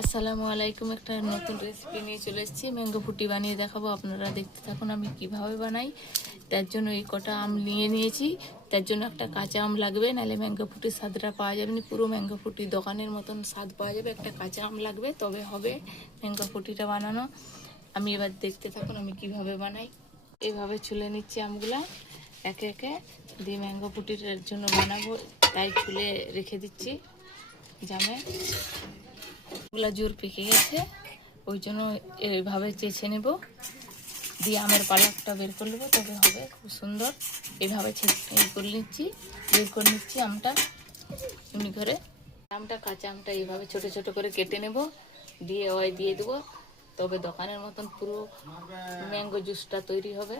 আসসালামু আলাইকুম। একটা নতুন রেসিপি নিয়ে চলে এসেছি। ম্যাঙ্গো ফুটি বানিয়ে দেখাবো, আপনারা দেখতে থাকুন আমি কিভাবে বানাই। তার জন্য এই কটা আম নিয়েছি। তার জন্য একটা কাঁচা আম লাগবে, নাহলে ম্যাঙ্গো ফুটির স্বাদটা পাওয়া যাবে না। পুরো ম্যাঙ্গো ফুটি দোকানের মতন স্বাদ পাওয়া যাবে। একটা কাঁচা আম লাগবে, তবে হবে ম্যাঙ্গো ফুটিটা বানানো। আমি এবার দেখতে থাকুন আমি কিভাবে বানাই। এইভাবে ছুলে নিচ্ছি আমগুলা একে একে, দিয়ে ম্যাঙ্গো ফুটির জন্য বানাবো, তাই ছুলে রেখে দিচ্ছি জামে। গুলা জোর পেকে গেছে, ওই জন্য এইভাবে চেঁচে নেব, দিয়ে আমের পালকটা বের করে নেবো, তবে হবে খুব সুন্দর। এইভাবে করে নিচ্ছি, বের করে নিচ্ছি আমটা এমনি করে। আমটা কাঁচা আমটা এইভাবে ছোট ছোট করে কেটে নেব, দিয়ে দিয়ে দেবো, তবে দোকানের মতন পুরো ম্যাঙ্গো জুসটা তৈরি হবে।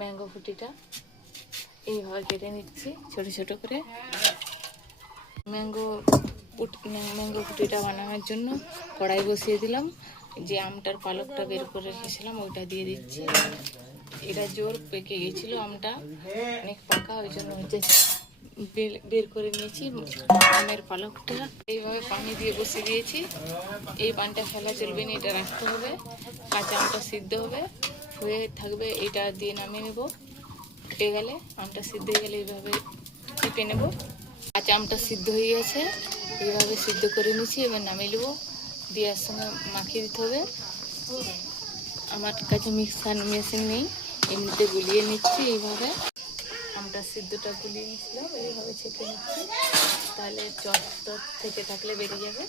ম্যাঙ্গো ফুটিটা এইভাবে কেটে নিচ্ছি ছোট ছোট করে। ম্যাঙ্গো ফুটিটা বানানোর জন্য কড়াই বসিয়ে দিলাম, যে আমটার পালকটা বের করে রেখেছিলাম ওইটা দিয়ে দিচ্ছি। এটা জোর পেকে গেছিলো আমটা, অনেক পাকা, ওই জন্য হচ্ছে বের করে নিয়েছি আমের পালকটা। এইভাবে পানি দিয়ে বসিয়ে দিয়েছি। এই পানিটা ফেলা চলবে না, এটা রাখতে হবে। কাঁচা আমটা সিদ্ধ হয়ে থাকবে, এটা দিয়ে নামিয়ে নেব। ফুটে গেলে আমটা সিদ্ধ হয়ে গেলে এইভাবে টিপে নেব। কাঁচা আমটা সিদ্ধ হয়ে গেছে, এইভাবে সিদ্ধ করে নিচ্ছি। এবার নামিয়ে নেবো, দেওয়ার সঙ্গে মাখিয়ে দিতে হবে। আমার কাছে মিক্সার মেশিন নেই, এমনিতে গুলিয়ে নিচ্ছি। এইভাবে আমটা সিদ্ধটা গুলিয়ে নিচ্ছিলাম, এইভাবে ছেঁকে নিচ্ছি, তাহলে চট থেকে থাকলে বেরিয়ে যাবে,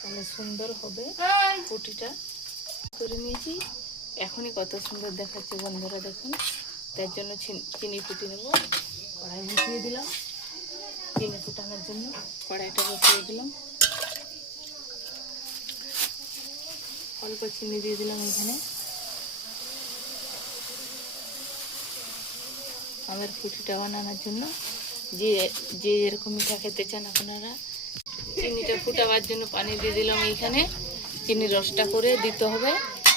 তাহলে সুন্দর হবে ফুটিটা। করে নিয়েছি, এখনই কত সুন্দর দেখাচ্ছে বন্ধুরা, দেখুন। তার জন্য চিনি ফুটি নেব, কড়াই বসিয়ে দিলাম। চিনি ফুটানোর জন্য কড়াইটা বসিয়ে দিলাম, অল্প চিনি দিয়ে দিলাম এখানে। আমের ফুটিটা বানানোর জন্য যে যেরকম মিঠা খেতে চান আপনারা। চিনিটা ফুটাবার জন্য পানি দিয়ে দিলাম এইখানে। চিনির রসটা করে দিতে হবে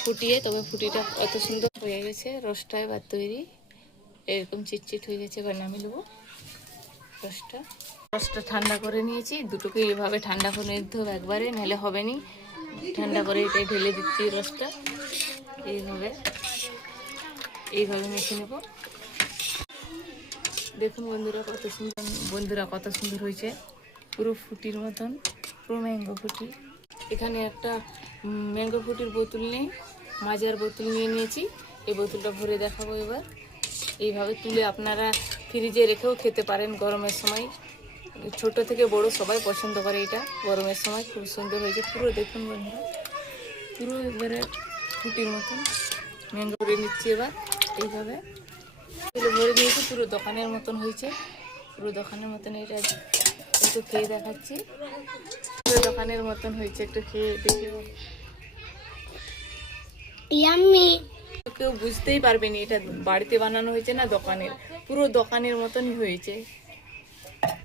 ফুটিয়ে, তবে ফুটিটা কত সুন্দর হয়ে গেছে। রসটা এবার তৈরি, এরকম চিটচিট হয়ে গেছে। এবার নামিয়ে নেবো রসটা ঠান্ডা করে নিয়েছি। দুটোকে এইভাবে ঠান্ডা করে নিতে হবে একবারে, নাহলে হবে নি। ঠান্ডা করে এটাই ঢেলে দিচ্ছি রসটা, এইভাবে মেখে নেব। দেখুন বন্ধুরা কত সুন্দর হয়েছে, পুরো ফুটির মতন, পুরো ম্যাঙ্গো ফুটি। এখানে একটা ম্যাঙ্গো ফুটির বোতল নেই, মাজার বোতল নিয়ে নিয়েছি। এই বোতলটা ভরে দেখাবো এবার। এইভাবে তুলে আপনারা ফ্রিজে রেখেও খেতে পারেন গরমের সময়। ছোট থেকে বড় সবাই পছন্দ করে এটা গরমের সময়। খুব সুন্দর হয়েছে পুরো, দেখুন বন্ধুরা, পুরো একবারে ফুটির মতন ম্যাঙ্গো ভরে নিচ্ছি। এবার এইভাবে ভরে নিয়েছি, পুরো দোকানের মতন হয়েছে, পুরো দোকানের মতন। এটা একটু খেয়ে দেখাচ্ছি, পুরো দোকানের মতন হয়েছে, একটু খেয়ে দেখে কেউ বুঝতেই পারবেনি এটা বাড়িতে বানানো হয়েছে না দোকানের। পুরো দোকানের মতনই হয়েছে।